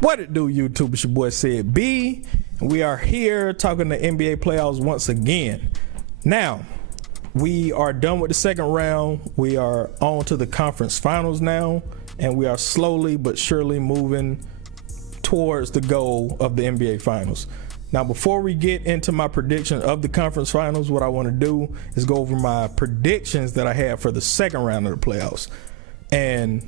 What it do, YouTube? It's your boy Said B. We are here talking the NBA playoffs once again. Now, we are done with the second round. We are on to the conference finals now, and we are slowly but surely moving towards the goal of the NBA finals. Now, before we get into my prediction of the conference finals, what I want to do is go over my predictions that I had for the second round of the playoffs. And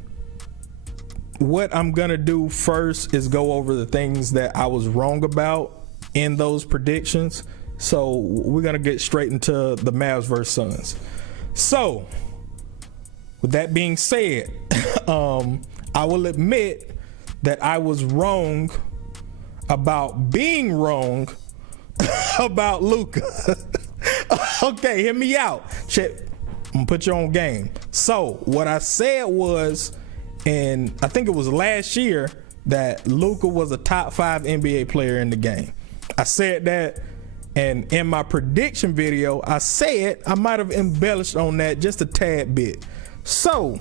what I'm going to do first is go over the things that I was wrong about in those predictions. So we're going to get straight into the Mavs versus Suns. So with that being said, I will admit that I was wrong about being wrong about Luka. Okay, hear me out. Check. I'm gonna put you on game. So what I said was, and I think it was last year, that Luka was a top 5 NBA player in the game. I said that, and in my prediction video, I said I might have embellished on that just a tad bit. So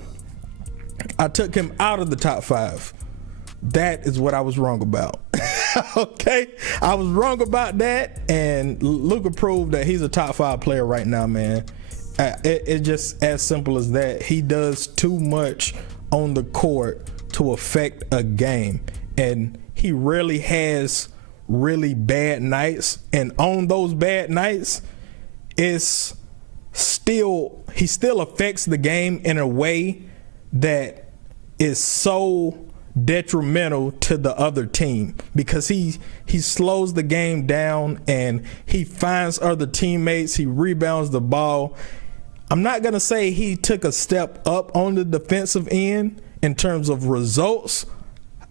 I took him out of the top 5. That is what I was wrong about. Okay, I was wrong about that, and Luka proved that he's a top 5 player right now, man. It's just as simple as that. He does too much on the court to affect a game, and he rarely has really bad nights. And on those bad nights, he still affects the game in a way that is so detrimental to the other team, because he slows the game down and he finds other teammates, he rebounds the ball. I'm not gonna say he took a step up on the defensive end in terms of results.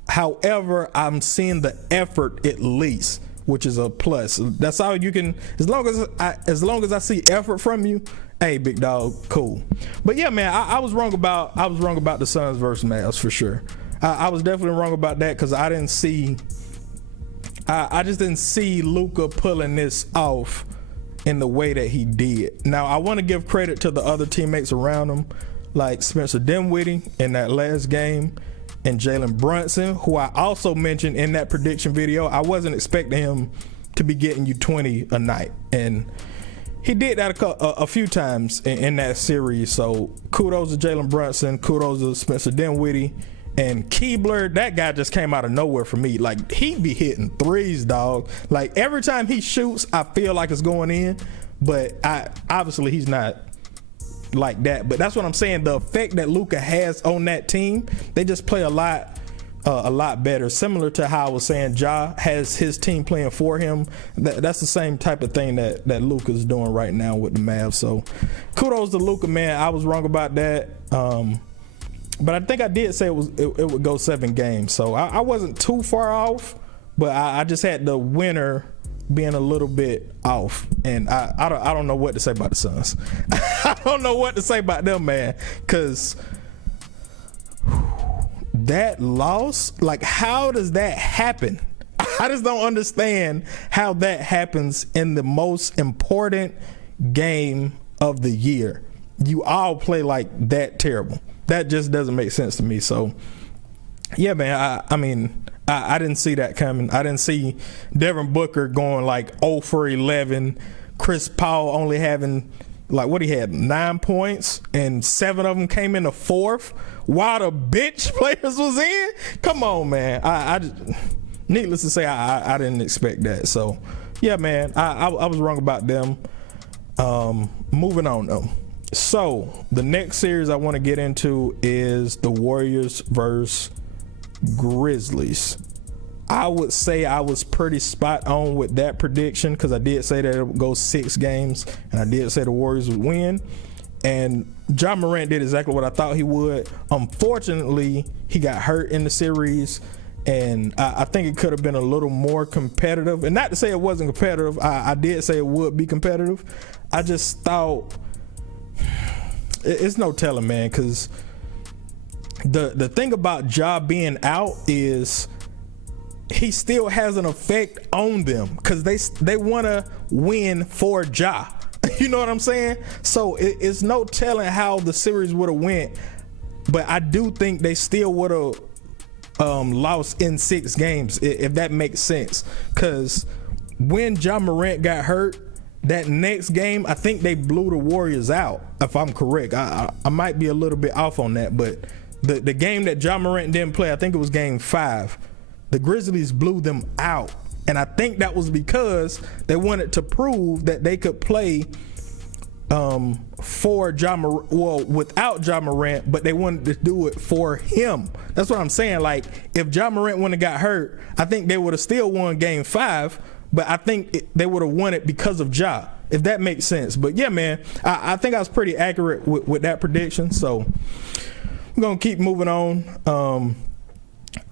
However, I'm seeing the effort at least, which is a plus. That's all you can, as long as I see effort from you, hey, big dog, cool. But yeah, man, I was wrong about the Suns versus Mavs for sure. I was definitely wrong about that, because I just didn't see Luka pulling this off in the way that he did. Now, I want to give credit to the other teammates around him, like Spencer Dinwiddie in that last game, and Jalen Brunson, who I also mentioned in that prediction video. I wasn't expecting him to be getting you 20 a night, and he did that a few times in that series. So kudos to Jalen Brunson, kudos to Spencer Dinwiddie. And Keebler, that guy just came out of nowhere for me. Like, he be hitting threes, dog. Like, every time he shoots, I feel like it's going in. But obviously he's not like that. But that's what I'm saying. The effect that Luka has on that team, they just play a lot better. Similar to how I was saying Ja has his team playing for him. That's the same type of thing that Luka's doing right now with the Mavs. So kudos to Luka, man. I was wrong about that. But I think I did say it would go 7 games. So I wasn't too far off, but I just had the winner being a little bit off. And I don't know what to say about the Suns. I don't know what to say about them, man, because that loss, like, how does that happen? I just don't understand how that happens in the most important game of the year. You all play like that terrible. That just doesn't make sense to me. So, yeah, man, I mean, I didn't see that coming. I didn't see Devin Booker going like 0 for 11. Chris Paul only having, like, what he had, 9 points, and 7 of them came in the fourth while the bench players was in. Come on, man. I just, needless to say, I didn't expect that. So, yeah, man, I was wrong about them. Moving on, though. So the next series I want to get into is the Warriors versus Grizzlies. I would say I was pretty spot on with that prediction, because I did say that it would go 6 games, and I did say the Warriors would win. And Ja Morant did exactly what I thought he would. Unfortunately, he got hurt in the series, and I think it could have been a little more competitive. And not to say it wasn't competitive. I did say it would be competitive. I just thought, it's no telling, man, because the thing about Ja being out is he still has an effect on them, because they want to win for Ja. You know what I'm saying? So it's no telling how the series would have went, but I do think they still would have lost in 6 games, if that makes sense. Because when Ja Morant got hurt, that next game, I think they blew the Warriors out, if I'm correct. I might be a little bit off on that, but the game that Ja Morant didn't play, I think it was game 5, the Grizzlies blew them out. And I think that was because they wanted to prove that they could play without Ja Morant, but they wanted to do it for him. That's what I'm saying. Like, if Ja Morant wouldn't have got hurt, I think they would have still won game 5, but I think they would have won it because of Ja, if that makes sense. But yeah, man, I think I was pretty accurate with that prediction. So we're going to keep moving on.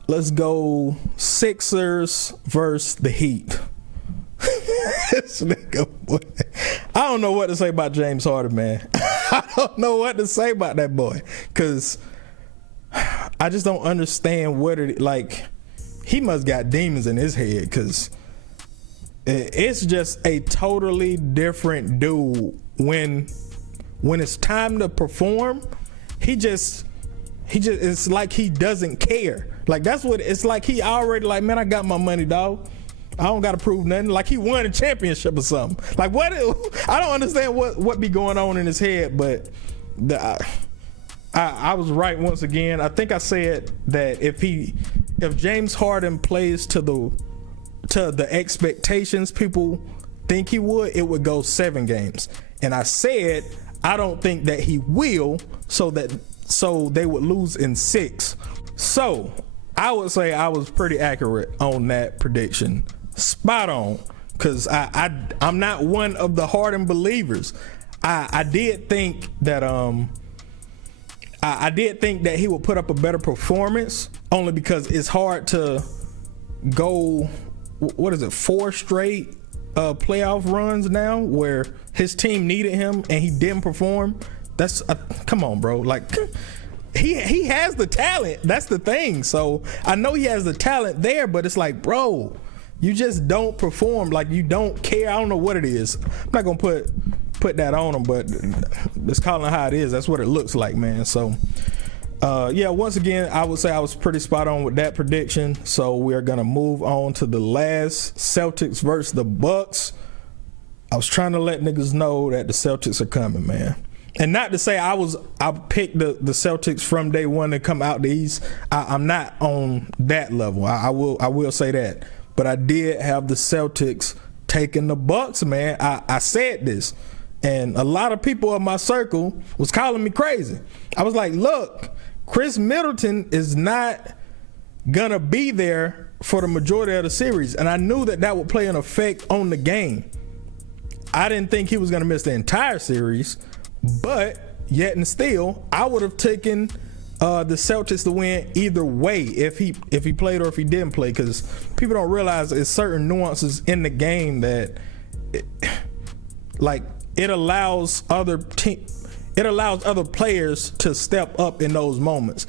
Let's go Sixers versus the Heat. This nigga, boy. I don't know what to say about James Harden, man. I don't know what to say about that boy, because I just don't understand what it, like, he must got demons in his head, because it's just a totally different dude when it's time to perform. He just it's like he doesn't care. Like, that's what it's like. He already like, man, I got my money, dog. I don't got to prove nothing. Like, he won a championship or something. Like, what? I don't understand what be going on in his head. But I was right once again. I think I said that if James Harden plays to the expectations people think he would, it would go 7 games. And I said I don't think that he will, so they would lose in 6. So I would say I was pretty accurate on that prediction. Spot on, because I'm not one of the Harden believers. I did think that I did think that he would put up a better performance, only because it's hard to go, what is it, 4 straight playoff runs now where his team needed him and he didn't perform. That's come on, bro. Like, he has the talent. That's the thing. So I know he has the talent there, but it's like, bro, you just don't perform. Like, you don't care. I don't know what it is. I'm not gonna put that on him, but let's call it how it is. That's what it looks like, man. So yeah, once again, I would say I was pretty spot on with that prediction. So we are gonna move on to the last, Celtics versus the Bucks. I was trying to let niggas know that the Celtics are coming, man. And not to say I picked the Celtics from day one to come out the East. I'm not on that level. I will say that. But I did have the Celtics taking the Bucks, man. I said this, and a lot of people in my circle was calling me crazy. I was like, look, Chris Middleton is not gonna be there for the majority of the series, and I knew that would play an effect on the game. I didn't think he was gonna miss the entire series, but yet and still, I would have taken the Celtics to win either way if he played or if he didn't play, because people don't realize there's certain nuances in the game that it allows other players to step up in those moments.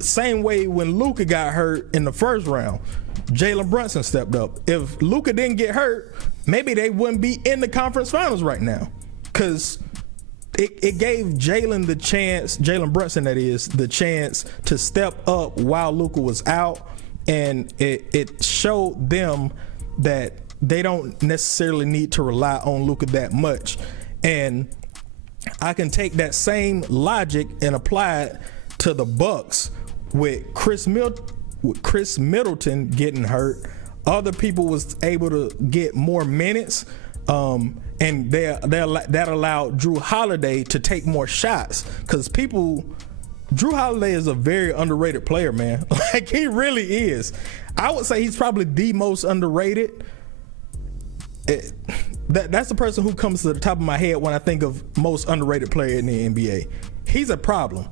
Same way when Luka got hurt in the first round, Jalen Brunson stepped up. If Luka didn't get hurt, maybe they wouldn't be in the conference finals right now, because it gave Jalen Brunson, that is, the chance to step up while Luka was out, and it showed them that they don't necessarily need to rely on Luka that much. And I can take that same logic and apply it to the Bucks with Chris Middleton getting hurt. Other people was able to get more minutes, and that allowed Drew Holiday to take more shots, because Drew Holiday is a very underrated player, man. Like, he really is. I would say he's probably the most underrated. That's the person who comes to the top of my head when I think of most underrated player in the NBA. He's a problem.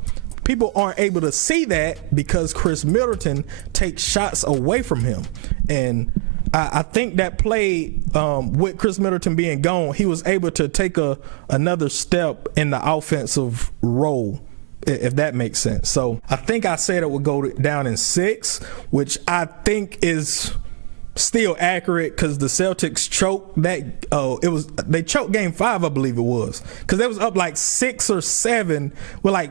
People aren't able to see that because Chris Middleton takes shots away from him. And I think that play, with Chris Middleton being gone, he was able to take another step in the offensive role, if that makes sense. So I think I said it would go down in 6, which I think is still accurate, because the Celtics choked that. They choked game 5, I believe it was, because they was up like 6 or 7 with like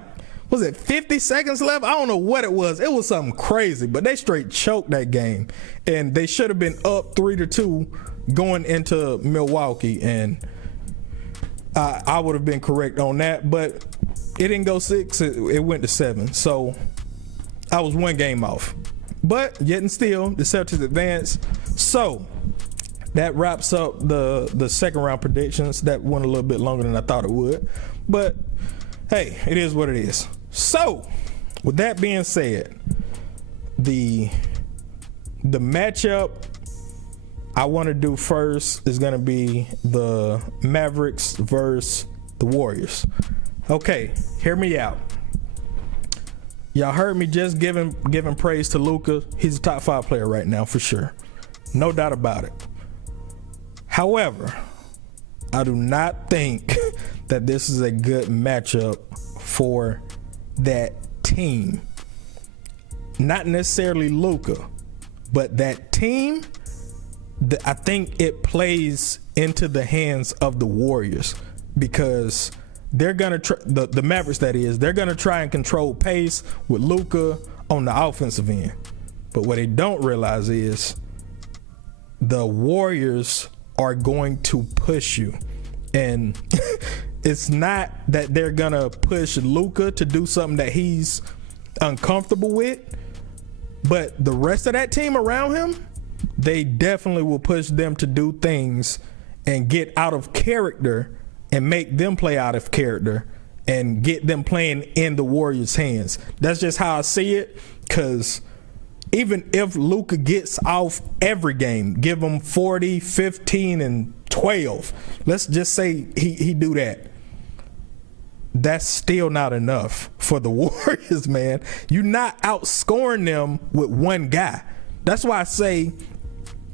was it 50 seconds left? I don't know what it was. It was something crazy, but they straight choked that game, and they should have been up 3-2 going into Milwaukee, and I would have been correct on that, but it didn't go 6. It went to 7. So I was 1 game off, but yet and still the Celtics advanced. So that wraps up the second round predictions. That went a little bit longer than I thought it would, but hey, it is what it is. So with that being said, the matchup I want to do first is going to be the Mavericks versus the Warriors. Okay, hear me out. Y'all heard me just giving praise to Luka. He's a top 5 player right now for sure. No doubt about it. However, I do not think that this is a good matchup for that team. Not necessarily Luka, but that team, I think it plays into the hands of the Warriors, because they're gonna the Mavericks, that is, they're gonna try and control pace with Luka on the offensive end. But what they don't realize is the Warriors are going to push you, and it's not that they're gonna push Luka to do something that he's uncomfortable with, but the rest of that team around him, they definitely will push them to do things and get out of character and make them play out of character and get them playing in the Warriors' hands. That's just how I see it, because even if Luka gets off every game, give him 40, 15, and 12, let's just say he do that, that's still not enough for the Warriors, man. You're not outscoring them with one guy. That's why I say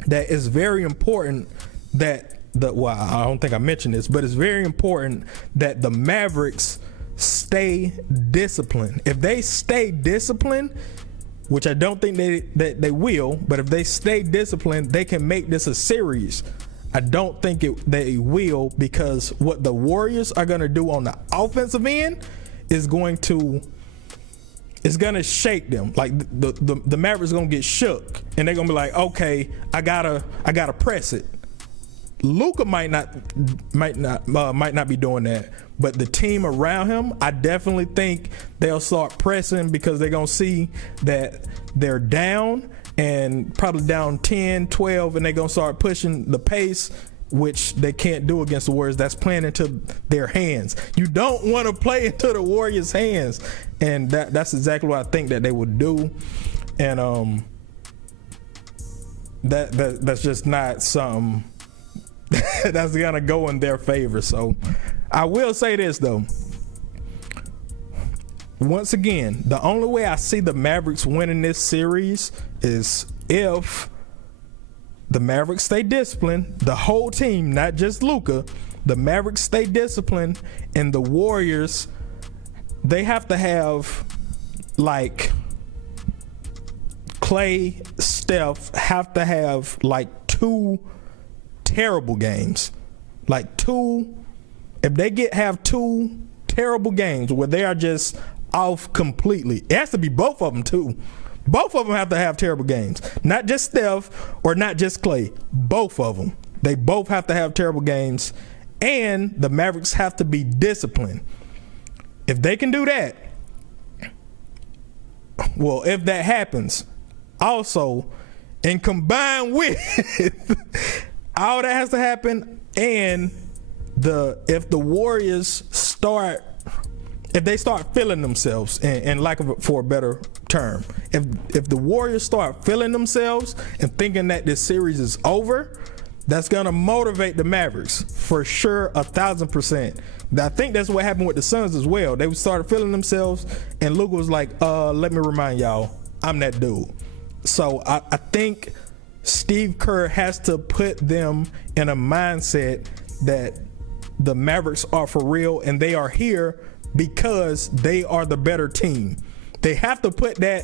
that it's very important that I don't think I mentioned this, but it's very important that the Mavericks stay disciplined. If they stay disciplined, which I don't think they will, but if they stay disciplined, they can make this a series. I don't think they will, because what the Warriors are going to do on the offensive end is going to shake them. Like the Mavericks are going to get shook, and they're going to be like, okay, I gotta press it. Luka might not be doing that, but the team around him, I definitely think they'll start pressing, because they're going to see that they're down, and probably down 10, 12, and they're going to start pushing the pace, which they can't do against the Warriors. That's playing into their hands. You don't want to play into the Warriors' hands, and that's exactly what I think that they would do. And that's just not something that's gonna go in their favor. So I will say this though, once again, the only way I see the Mavericks winning this series is if the Mavericks stay disciplined, the whole team, not just Luka. The Mavericks stay disciplined, and the Warriors, they have to have, like, Clay, Steph have to have like 2 terrible games. Like 2, if they have 2 terrible games where they are just off completely, it has to be both of them too. Both of them have to have terrible games. Not just Steph or not just Clay. Both of them. They both have to have terrible games, and the Mavericks have to be disciplined. If they can do that, well, if that happens, also, and combined with all that has to happen, and if the Warriors if they start feeling themselves, and lack of for a better term, if the Warriors start feeling themselves and thinking that this series is over, that's gonna motivate the Mavericks for sure, 1,000%. I think that's what happened with the Suns as well. They started feeling themselves, and Luka was like, let me remind y'all, I'm that dude. So I think Steve Kerr has to put them in a mindset that the Mavericks are for real, and they are here because they are the better team. They have to put that,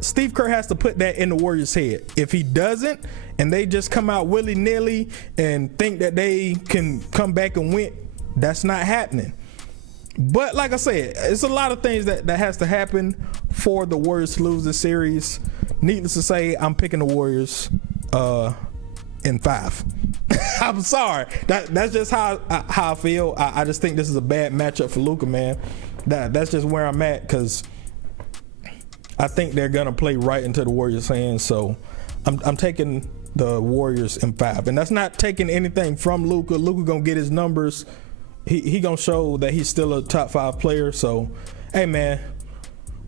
Steve Kerr has to put that in the Warriors' head. If he doesn't, and they just come out willy-nilly and think that they can come back and win, that's not happening. But like I said, it's a lot of things that has to happen for the Warriors to lose this series. Needless to say, I'm picking the Warriors in 5. I'm sorry. That's just how I feel. I just think this is a bad matchup for Luka, man. That's just where I'm at, because I think they're gonna play right into the Warriors' hands. So I'm taking the Warriors in 5, and that's not taking anything from Luka. Luka gonna get his numbers. He gonna show that he's still a top 5 player. So, hey man,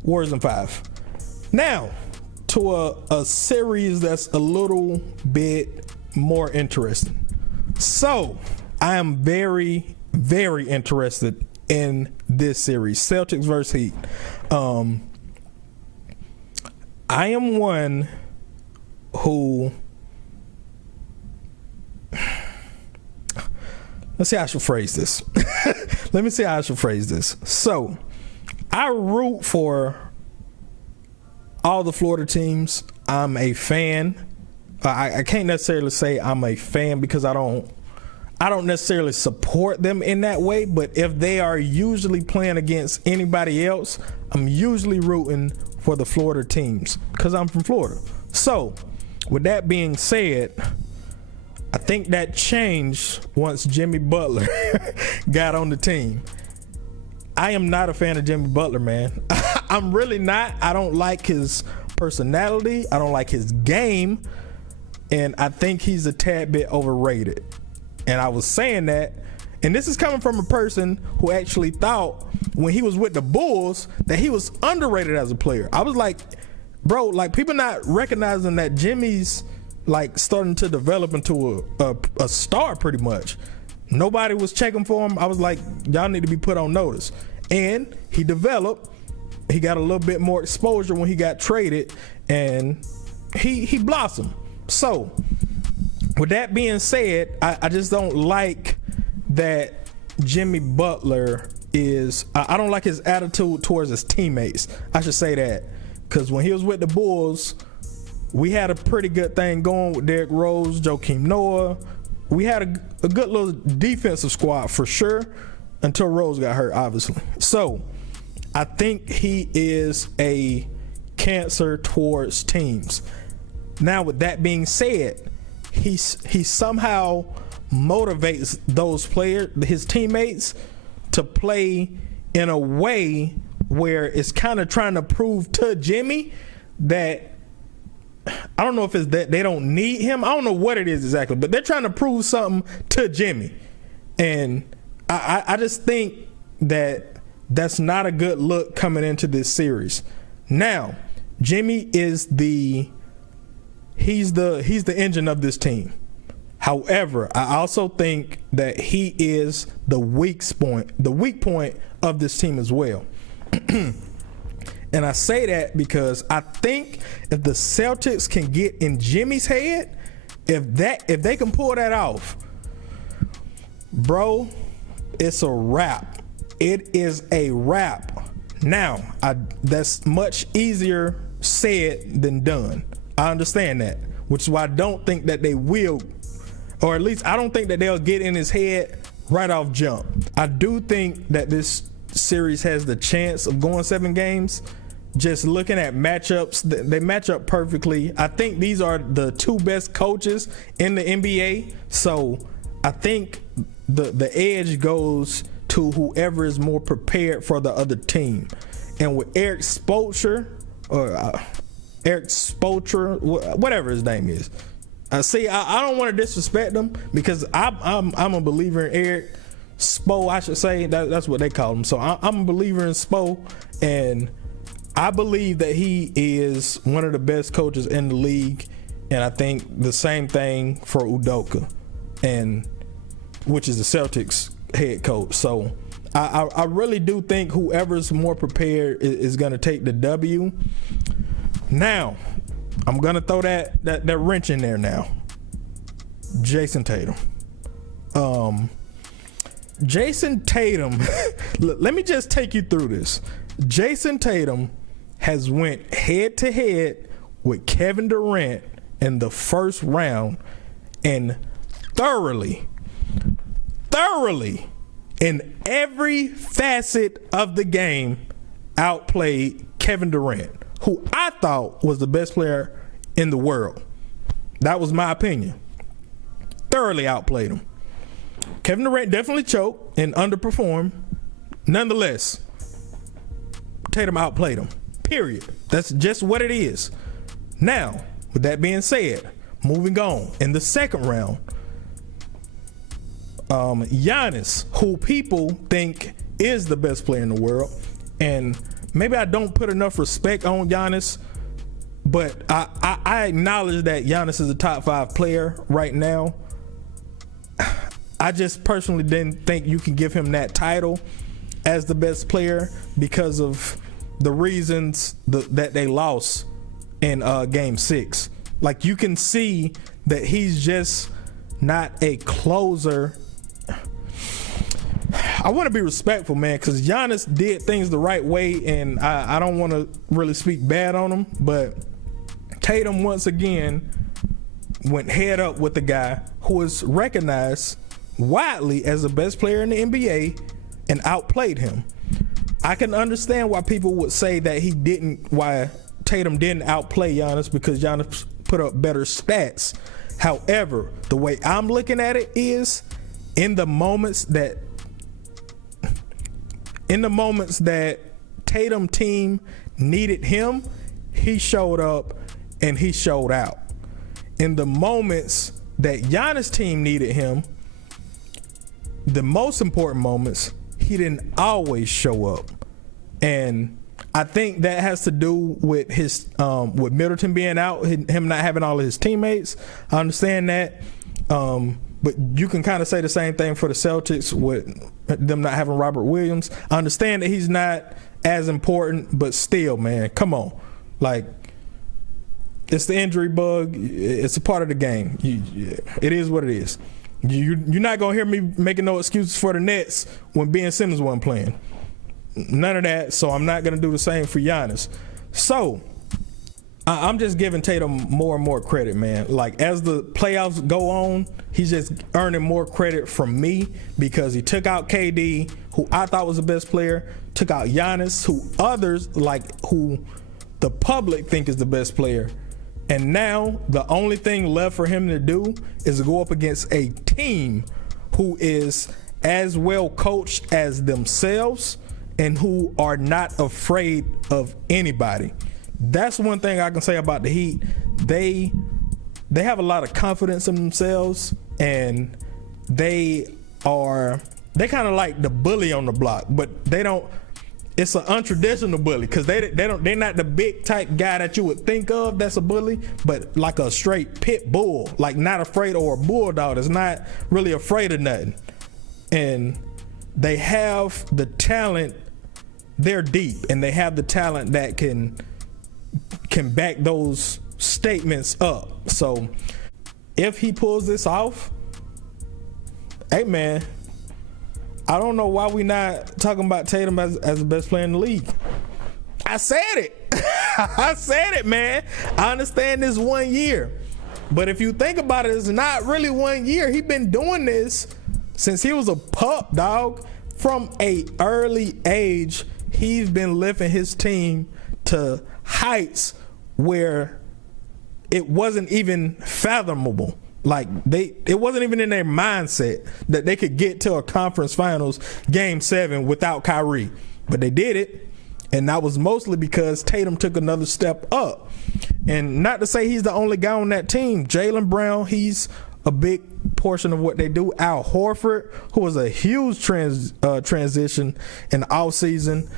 Warriors in 5. Now to a series that's a little bit more interesting. So I am very, very interested in this series, Celtics versus Heat. I am one who, let's see how I should phrase this. Let me see how I should phrase this. So I root for all the Florida teams. I'm a fan. I can't necessarily say I'm a fan because I don't necessarily support them in that way, but if they are usually playing against anybody else, I'm usually rooting for the Florida teams because I'm from Florida. So with that being said, I think that changed once Jimmy Butler got on the team. I am not a fan of Jimmy Butler, man. I'm really not. I don't like his personality. I don't like his game. And I think he's a tad bit overrated. And I was saying that, and this is coming from a person who actually thought when he was with the Bulls that he was underrated as a player. I was like, bro, like people not recognizing that Jimmy's like starting to develop into a star pretty much. Nobody was checking for him. I was like, y'all need to be put on notice. And he developed. He got a little bit more exposure when he got traded, and he blossomed. So with that being said, I just don't like that Jimmy Butler is, I don't like his attitude towards his teammates. I should say that, because when he was with the Bulls, we had a pretty good thing going with Derrick Rose, Joakim Noah. We had a good little defensive squad for sure, until Rose got hurt, obviously. So I think he is a cancer towards teams. Now with that being said, he somehow motivates those players, his teammates, to play in a way where it's kind of trying to prove to Jimmy that, I don't know if it's that they don't need him. I don't know what it is exactly, but they're trying to prove something to Jimmy. And I just think that that's not a good look coming into this series. Now, Jimmy is he's the engine of this team. However, I also think that he is the weak point of this team as well. And I say that because I think if the Celtics can get in Jimmy's head, if they can pull that off, bro, it's a wrap. It is a wrap. Now, that's much easier said than done. I understand that, which is why I don't think that they will, or at least I don't think that they'll get in his head right off jump. I do think that this series has the chance of going 7 games. Just looking at matchups, they match up perfectly. I think these are the 2 best coaches in the NBA. So I think the edge goes to whoever is more prepared for the other team. And with Eric Spoelstra, whatever his name is. See, I don't want to disrespect him because I'm a believer in Eric Spo, I should say. That's what they call him. So I'm a believer in Spo, and I believe that he is one of the best coaches in the league. And I think the same thing for Udoka, and which is the Celtics head coach. So I really do think whoever's more prepared is going to take the W. Now, I'm going to throw that wrench in there now. Jason Tatum. Jason Tatum, let me just take you through this. Jason Tatum has went head to head with Kevin Durant in the first round and thoroughly in every facet of the game outplayed Kevin Durant, who I thought was the best player in the world. That was my opinion. Thoroughly outplayed him. Kevin Durant definitely choked and underperformed. Nonetheless, Tatum outplayed him. Period. That's just what it is. Now, with that being said, moving on, in the second round, Giannis, who people think is the best player in the world, and maybe I don't put enough respect on Giannis, but I acknowledge that Giannis is a top 5 player right now. I just personally didn't think you can give him that title as the best player because of the reasons that they lost in game 6. Like, you can see that he's just not a closer. I want to be respectful, man, because Giannis did things the right way, and I don't want to really speak bad on him, but Tatum once again went head up with the guy who is recognized widely as the best player in the NBA and outplayed him. I can understand why people would say that why Tatum didn't outplay Giannis, because Giannis put up better stats. However, the way I'm looking at it is in the moments that Tatum team needed him, he showed up and he showed out. In the moments that Giannis team needed him, the most important moments, he didn't always show up. And I think that has to do with his with Middleton being out, him not having all of his teammates. I understand that. But you can kind of say the same thing for the Celtics with them not having Robert Williams. I understand that he's not as important, but still, man, come on. Like, it's the injury bug. It's a part of the game. It is what it is. You're not going to hear me making no excuses for the Nets when Ben Simmons wasn't playing. None of that, so I'm not going to do the same for Giannis. So, I'm just giving Tatum more and more credit, man. Like, as the playoffs go on, he's just earning more credit from me because he took out KD, who I thought was the best player, took out Giannis, who the public think is the best player. And now the only thing left for him to do is to go up against a team who is as well coached as themselves and who are not afraid of anybody. That's one thing I can say about the Heat. They have a lot of confidence in themselves, and they kind of like the bully on the block, but they don't. It's an untraditional bully because they're not the big type guy that you would think of that's a bully, but like a straight pit bull, like not afraid, or a bulldog that's not really afraid of nothing. And they have the talent. They're deep, and they have the talent that can back those statements up. So if he pulls this off, hey man, I don't know why we not talking about Tatum as the best player in the league. I said it. I said it, man. I understand this 1 year, but if you think about it, it's not really 1 year. He's been doing this since he was a pup, dog. From a early age, he's been lifting his team to heights where it wasn't even fathomable. Like, it wasn't even in their mindset that they could get to a conference finals game 7 without Kyrie. But they did it, and that was mostly because Tatum took another step up. And not to say he's the only guy on that team. Jaylen Brown, he's a big portion of what they do. Al Horford, who was a huge transition in the offseason.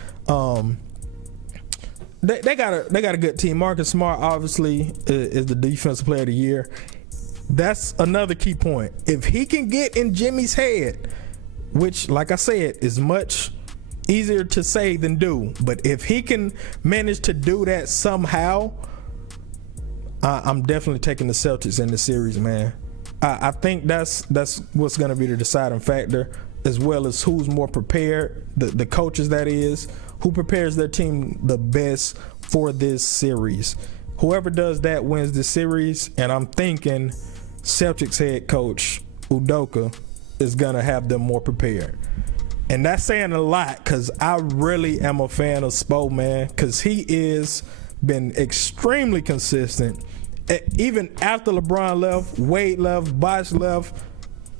They got a good team. Marcus Smart obviously is the defensive player of the year. That's another key point. If he can get in Jimmy's head, which, like I said, is much easier to say than do, but if he can manage to do that somehow, I'm definitely taking the Celtics in the series, man. I think that's what's going to be the deciding factor, as well as who's more prepared, the coaches, that is, who prepares their team the best for this series. Whoever does that wins the series, and I'm thinking Celtics head coach Udoka is going to have them more prepared. And that's saying a lot because I really am a fan of Spo, man, because he is been extremely consistent. Even after LeBron left, Wade left, Bosh left,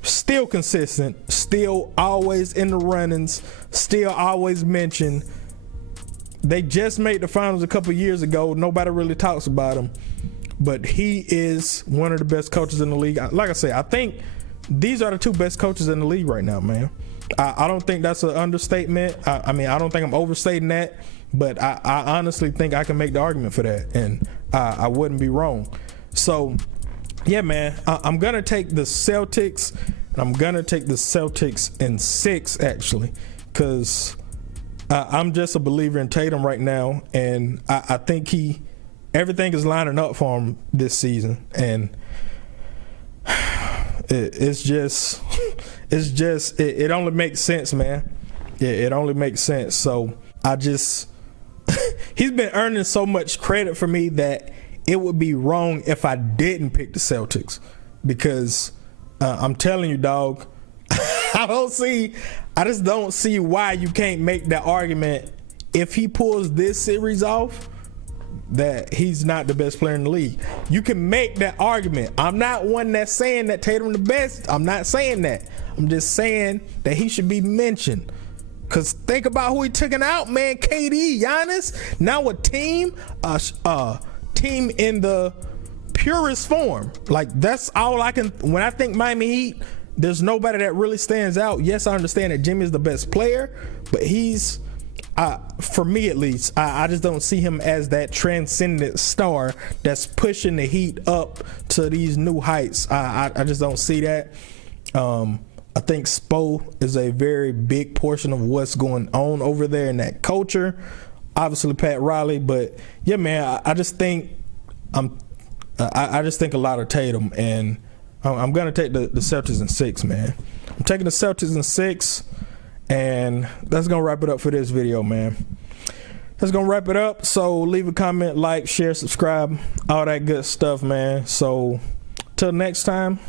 still consistent, still always in the runnings, still always mentioned. They just made the finals a couple years ago. Nobody really talks about him, but he is one of the best coaches in the league. Like I said, I think these are the two best coaches in the league right now, man. I don't think that's an understatement. I mean, I don't think I'm overstating that, but I honestly think I can make the argument for that, and I wouldn't be wrong. So, yeah, man, I'm going to take the Celtics, and I'm going to take the Celtics in 6, actually, because I'm just a believer in Tatum right now, and I think everything is lining up for him this season, and it only makes sense, man. It only makes sense. So he's been earning so much credit for me that it would be wrong if I didn't pick the Celtics, because I'm telling you, dog, I just don't see why you can't make that argument if he pulls this series off that he's not the best player in the league. You can make that argument. I'm not one that's saying that Tatum the best. I'm not saying that. I'm just saying that he should be mentioned. Because think about who he took out, man. KD, Giannis. Now a team in the purest form. Like, that's all I can. When I think Miami Heat, there's nobody that really stands out. Yes, I understand that Jimmy's the best player, but he's, for me at least, I just don't see him as that transcendent star that's pushing the Heat up to these new heights. I just don't see that. I think Spo is a very big portion of what's going on over there in that culture. Obviously Pat Riley, but yeah, man, I just think I just think a lot of Tatum, and I'm gonna take the Celtics in 6, man. I'm taking the Celtics in 6. And that's going to wrap it up for this video, man. That's going to wrap it up. So leave a comment, like, share, subscribe, all that good stuff, man. So till next time.